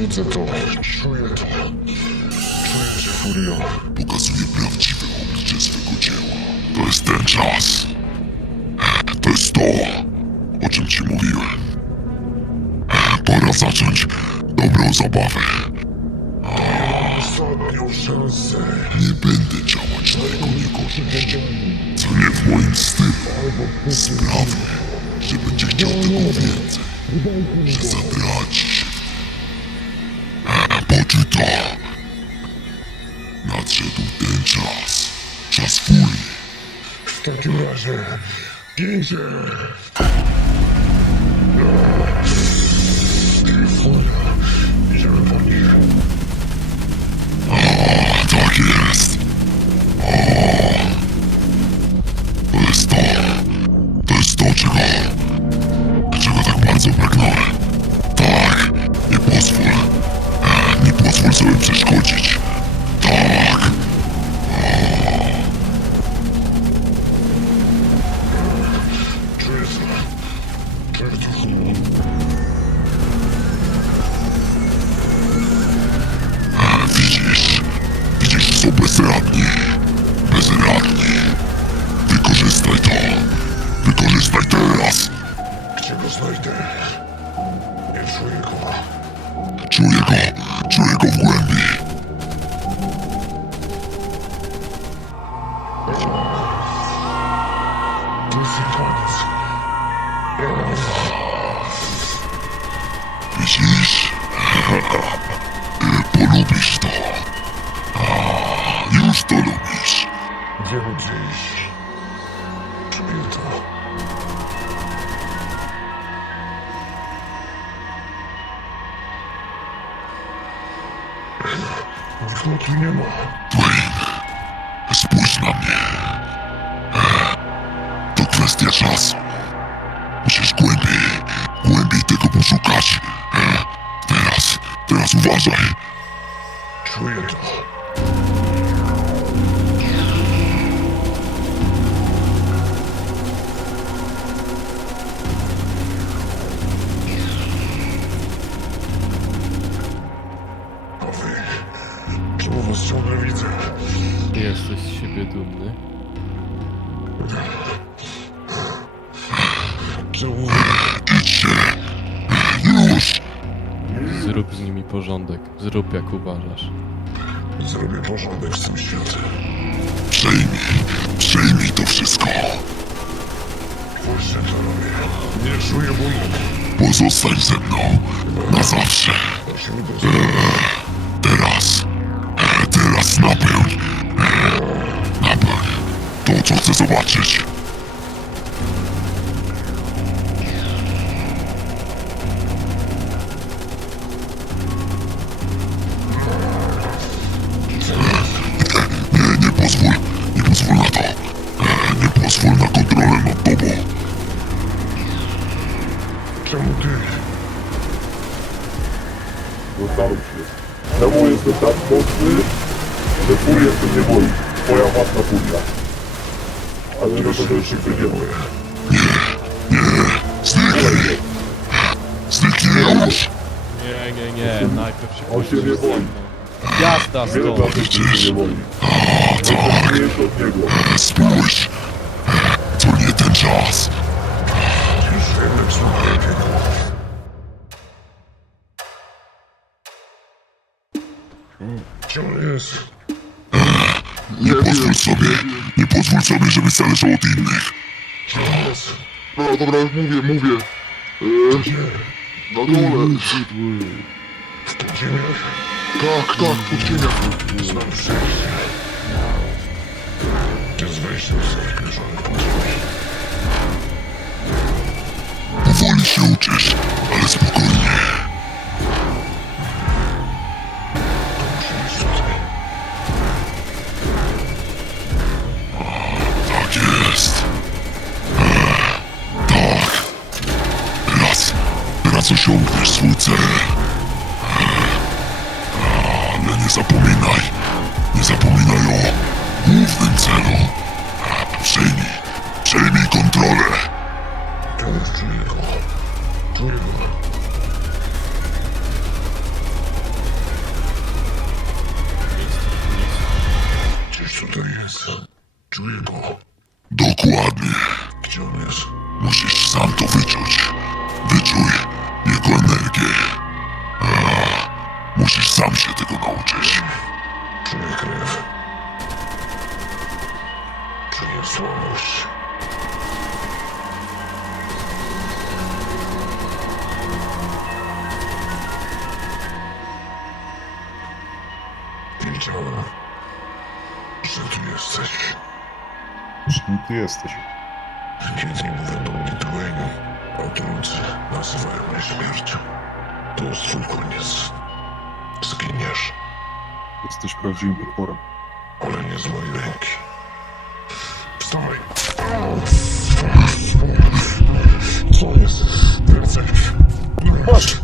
Widzę to, czuję to. Czuję, że Furio Pokazuje prawdziwe oblicze swego dzieła. To jest ten czas. To jest to, o czym ci mówiłem. Pora zacząć dobrą zabawę. ostatnią szansę. Nie będę działać na jego niekorzyść. Co nie w moim stylu. Sprawię, że będzie chciał tego więcej. Że zatraci to. Nadszedł ten czas. Czas furii. W takim razie gincie. Furia, idziemy po nich. Tak jest. Widzisz? Widzisz, są bezradni. Bezradni. Wykorzystaj to. Wykorzystaj teraz. Gdzie go znajdę? Nie czuję go. Czuję go. Nikogo tu nie ma. Dwayne, spójrz na mnie. E, To kwestia czasu. Musisz głębiej, głębiej tego poszukać. E, Teraz, teraz uważaj. Czuję to. Siebie dumny? Idźcie. Już. Zrób z nimi porządek. Zrób jak uważasz. zrobię porządek z tym światem? Przejmij, przejmij to wszystko. Właśnie to robię. Nie czuję bólu. Pozostań ze mną. Na zawsze. Proszę mi pozwolić. Teraz. E, Teraz napełń. E, zobaczyć. Nie, nie pozwól. Nie pozwól na to. Nie pozwól na kontrolę nad tobą. Czemu ty? Zastanów się. Czemu jestem tak mocny, że się nie boi? Twoja własna furia. Ale też się nie boję. Zniknij! Zniknij już! Nie, nie, nie. Najpierw się On się nie boi. Jazda Wiele stąd! razy się nie boi. O, tak. Nie jest od niego. Spójrz! To nie ten czas! Gdzie on jest? Nie pozwól sobie, nie pozwól sobie, żeby zależał od innych. Jest? No dobra, mówię, mówię. Eee, na dole. W podziemiach? Tak, tak, pod cieniach. Znam. To jest wejście do zabezpieczonych podziemi. czas osiągniesz swój cel. Ale nie zapominaj, nie zapominaj o głównym celu. Przejmij, przejmij kontrolę. Gdzieś tutaj jest. Czuję go. Dokładnie. Gdzie on jest? Musisz sam to wyczuć. Ty jesteś? Kiedy mówią do mnie Dwayne, a drudzy nazywają mnie śmiercią. To jest twój koniec. Zginiesz, Jesteś prawdziwym potworem. ale nie z mojej ręki. Wstawaj. Co jest? Ręce. Masz.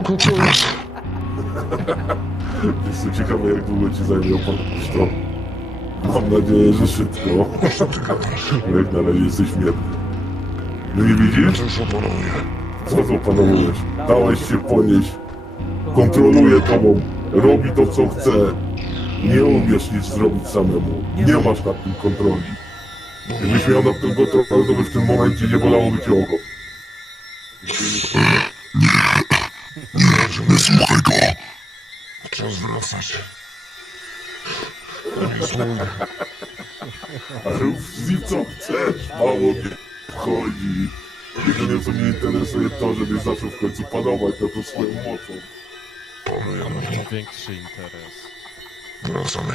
Oko co jest? Jestem ciekawy, jak długo ci zajmie opowiedzieć to. Mam nadzieję, że szybko. Gadasz? Jak na razie jesteś mierny. No nie widzisz? Co to panowujesz? Dałeś się ponieść. Kontroluje tobą. Robi to, co chce. Nie umiesz nic zrobić samemu. Nie masz nad tym kontroli. Gdybyś miał nad tym kontrolę, to by w tym momencie nie bolałoby cię oko. Nie słuchaj go. Czas wracać. Nie słuchaj. Ale rób co chcesz, mało mnie wchodzi. Jedyne co mnie interesuje to, żebyś zaczął w końcu panować nad tą swoją mocą. Ma większy interes. Wracamy.